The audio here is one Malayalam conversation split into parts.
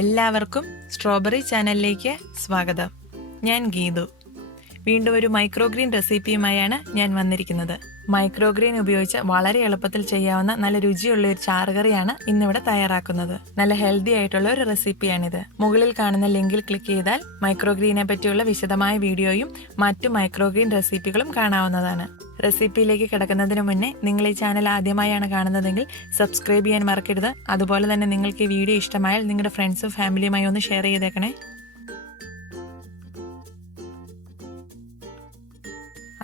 എല്ലാവർക്കും സ്ട്രോബെറി ചാനലിലേക്ക് സ്വാഗതം. ഞാൻ ഗീതു. വീണ്ടും ഒരു മൈക്രോഗ്രീൻ റെസിപ്പിയുമായാണ് ഞാൻ വന്നിരിക്കുന്നത്. മൈക്രോഗ്രീൻ ഉപയോഗിച്ച് വളരെ എളുപ്പത്തിൽ ചെയ്യാവുന്ന നല്ല രുചിയുള്ള ഒരു ചാറുകറിയാണ് ഇന്നിവിടെ തയ്യാറാക്കുന്നത്. നല്ല ഹെൽത്തി ആയിട്ടുള്ള ഒരു റെസിപ്പിയാണിത്. മുകളിൽ കാണുന്ന ലിങ്കിൽ ക്ലിക്ക് ചെയ്താൽ മൈക്രോഗ്രീനെ പറ്റിയുള്ള വിശദമായ വീഡിയോയും മറ്റു മൈക്രോഗ്രീൻ റെസിപ്പികളും കാണാവുന്നതാണ്. റെസിപ്പിയിലേക്ക് കിടക്കുന്നതിന് മുന്നേ നിങ്ങൾ ഈ ചാനൽ ആദ്യമായാണ് കാണുന്നതെങ്കിൽ സബ്സ്ക്രൈബ് ചെയ്യാൻ മറക്കരുത്. അതുപോലെ തന്നെ നിങ്ങൾക്ക് ഈ വീഡിയോ ഇഷ്ടമായാൽ നിങ്ങളുടെ ഫ്രണ്ട്സും ഫാമിലിയുമായി ഒന്ന് ഷെയർ ചെയ്തേക്കണേ.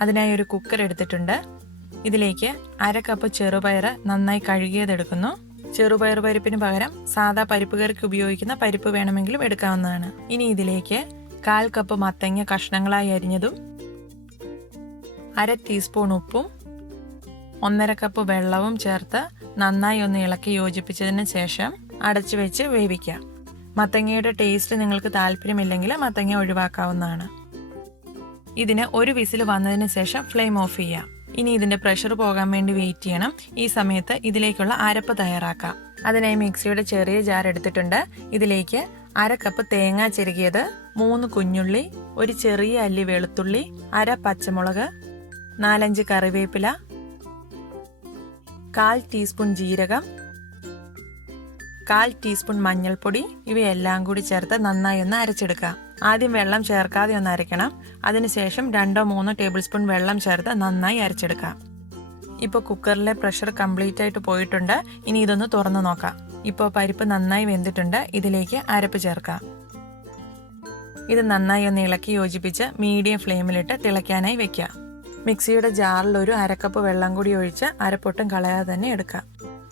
അതിനായി ഒരു കുക്കർ എടുത്തിട്ടുണ്ട്. ഇതിലേക്ക് 1/2 കപ്പ് ചെറുപയർ നന്നായി കഴുകിയതെടുക്കുന്നു. ചെറുപയർ പരിപ്പിന് പകരം സാധാ പരിപ്പ് കറിക്ക് ഉപയോഗിക്കുന്ന പരിപ്പ് വേണമെങ്കിലും എടുക്കാവുന്നതാണ്. ഇനി ഇതിലേക്ക് 1/4 കപ്പ് മത്തങ്ങ കഷ്ണങ്ങളായി അരിഞ്ഞതും 1/2 ടീസ്പൂൺ ഉപ്പും 1/2 കപ്പ് വെള്ളവും ചേർത്ത് നന്നായി ഒന്ന് ഇളക്കി യോജിപ്പിച്ചതിന് ശേഷം അടച്ചു വെച്ച് വേവിക്കാം. മത്തങ്ങയുടെ ടേസ്റ്റ് നിങ്ങൾക്ക് താല്പര്യമില്ലെങ്കിൽ മത്തങ്ങ ഒഴിവാക്കാവുന്നതാണ്. ഇതിന് ഒരു വിസിൽ വന്നതിന് ശേഷം ഫ്ലെയിം ഓഫ് ചെയ്യാം. ഇനി ഇതിന്റെ പ്രഷർ പോകാൻ വേണ്ടി വെയിറ്റ് ചെയ്യണം. ഈ സമയത്ത് ഇതിലേക്കുള്ള അരപ്പ് തയ്യാറാക്കാം. അതിനായി മിക്സിയുടെ ചെറിയ ജാർ എടുത്തിട്ടുണ്ട്. ഇതിലേക്ക് 1/2 കപ്പ് തേങ്ങ ചിരകിയത്, 3 കുഞ്ഞുള്ളി, ഒരു ചെറിയ അല്ലി വെളുത്തുള്ളി, 1/2 പച്ചമുളക്, 4-5 കറിവേപ്പില, 1/4 ടീസ്പൂൺ ജീരകം, 1/4 ടീസ്പൂൺ മഞ്ഞൾപ്പൊടി ഇവയെല്ലാം കൂടി ചേർത്ത് നന്നായി ഒന്ന് അരച്ചെടുക്കാം. ആദ്യം വെള്ളം ചേർക്കാതെ ഒന്ന് അരയ്ക്കണം. അതിനുശേഷം 2-3 ടേബിൾ സ്പൂൺ വെള്ളം ചേർത്ത് നന്നായി അരച്ചെടുക്കാം. ഇപ്പോൾ കുക്കറിലെ പ്രഷർ കംപ്ലീറ്റ് ആയിട്ട് പോയിട്ടുണ്ട്. ഇനി ഇതൊന്ന് തുറന്നു നോക്കാം. ഇപ്പോൾ പരിപ്പ് നന്നായി വെന്തിട്ടുണ്ട്. ഇതിലേക്ക് അരപ്പ് ചേർക്കാം. ഇത് നന്നായി ഒന്ന് ഇളക്കി യോജിപ്പിച്ച് മീഡിയം ഫ്ലെയിമിലിട്ട് തിളയ്ക്കാനായി വെക്കാം. മിക്സിയുടെ ജാറിൽ ഒരു 1/2 കപ്പ് വെള്ളം കൂടി ഒഴിച്ച് അരപ്പൊട്ടും കളയാതെ തന്നെ എടുക്കാം.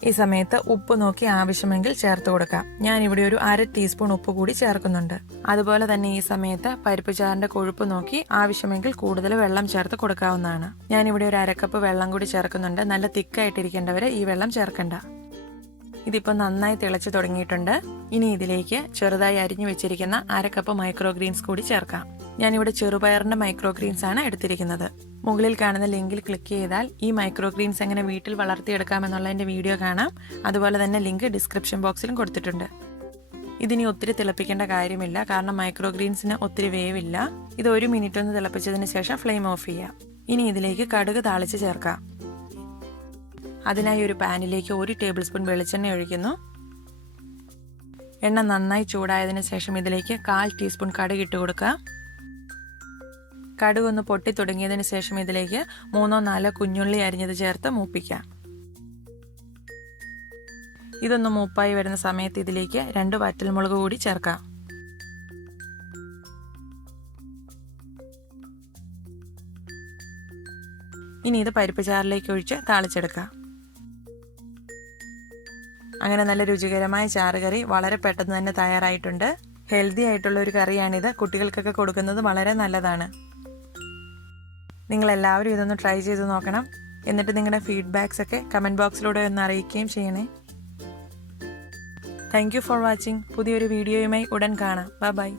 ഈ സമയത്ത് ഉപ്പ് നോക്കി ആവശ്യമെങ്കിൽ ചേർത്ത് കൊടുക്കാം. ഞാൻ ഇവിടെ ഒരു 1/2 ടീസ്പൂൺ ഉപ്പ് കൂടി ചേർക്കുന്നുണ്ട്. അതുപോലെ തന്നെ ഈ സമയത്ത് പരിപ്പ് ചാറിന്റെ കൊഴുപ്പ് നോക്കി ആവശ്യമെങ്കിൽ കൂടുതൽ വെള്ളം ചേർത്ത് കൊടുക്കാവുന്നതാണ്. ഞാൻ ഇവിടെ ഒരു 1/2 കപ്പ് വെള്ളം കൂടി ചേർക്കുന്നുണ്ട്. നല്ല തിക്കായിട്ടിരിക്കേണ്ടവരെ ഈ വെള്ളം ചേർക്കണ്ട. ഇതിപ്പോൾ നന്നായി തിളച്ചു തുടങ്ങിയിട്ടുണ്ട്. ഇനി ഇതിലേക്ക് ചെറുതായി അരിഞ്ഞു വെച്ചിരിക്കുന്ന 1/2 കപ്പ് മൈക്രോഗ്രീൻസ് കൂടി ചേർക്കാം. ഞാനിവിടെ ചെറുപയറിന്റെ മൈക്രോഗ്രീൻസ് ആണ് എടുത്തിരിക്കുന്നത്. മുകളിൽ കാണുന്ന ലിങ്കിൽ ക്ലിക്ക് ചെയ്താൽ ഈ മൈക്രോഗ്രീൻസ് എങ്ങനെ വീട്ടിൽ വളർത്തിയെടുക്കാമെന്നുള്ളതിന്റെ വീഡിയോ കാണാം. അതുപോലെ തന്നെ ലിങ്ക് ഡിസ്ക്രിപ്ഷൻ ബോക്സിലും കൊടുത്തിട്ടുണ്ട്. ഇതിനി ഒത്തിരി തിളപ്പിക്കേണ്ട കാര്യമില്ല, കാരണം മൈക്രോഗ്രീൻസിന് ഒത്തിരി വേവില്ല. ഇത് 1 മിനിറ്റ് ഒന്ന് തിളപ്പിച്ചതിന് ശേഷം ഫ്ലെയിം ഓഫ് ചെയ്യാം. ഇനി ഇതിലേക്ക് കടുക് താളിച്ച് ചേർക്കാം. അതിനായി ഒരു പാനിലേക്ക് 1 ടേബിൾ സ്പൂൺ വെളിച്ചെണ്ണ ഒഴിക്കുന്നു. എണ്ണ നന്നായി ചൂടായതിനു ശേഷം ഇതിലേക്ക് 1/4 ടീസ്പൂൺ കടുക് ഇട്ട് കൊടുക്കുക. കടുക് ഒന്ന് പൊട്ടി തുടങ്ങിയതിന് ശേഷം ഇതിലേക്ക് 3-4 കുഞ്ഞുള്ളി അരിഞ്ഞത് ചേർത്ത് മൂപ്പിക്കാം. ഇതൊന്ന് മൂപ്പായി വരുന്ന സമയത്ത് ഇതിലേക്ക് 2 വറ്റൽമുളക് കൂടി ചേർക്കാം. ഇനി ഇത് പരിപ്പ് ചാറിലേക്ക് ഒഴിച്ച് താളിച്ചെടുക്കാം. അങ്ങനെ നല്ല രുചികരമായ ചാറുകറി വളരെ പെട്ടെന്ന് തന്നെ തയ്യാറായിട്ടുണ്ട്. ഹെൽത്തി ആയിട്ടുള്ള ഒരു കറിയാണിത്. കുട്ടികൾക്കൊക്കെ കൊടുക്കുന്നത് വളരെ നല്ലതാണ്. നിങ്ങൾ എല്ലാവരും ഇതൊന്ന് ട്രൈ ചെയ്ത് നോക്കണം. എന്നിട്ട് നിങ്ങളുടെ ഫീഡ്ബാക്സ് ഒക്കെ കമന്റ് ബോക്സിലൂടെ ഒന്ന് അറിയിക്കുകയും ചെയ്യണേ. Thank you for watching. പുതിയൊരു വീഡിയോയുമായി ഉടൻ കാണാം. ബൈ.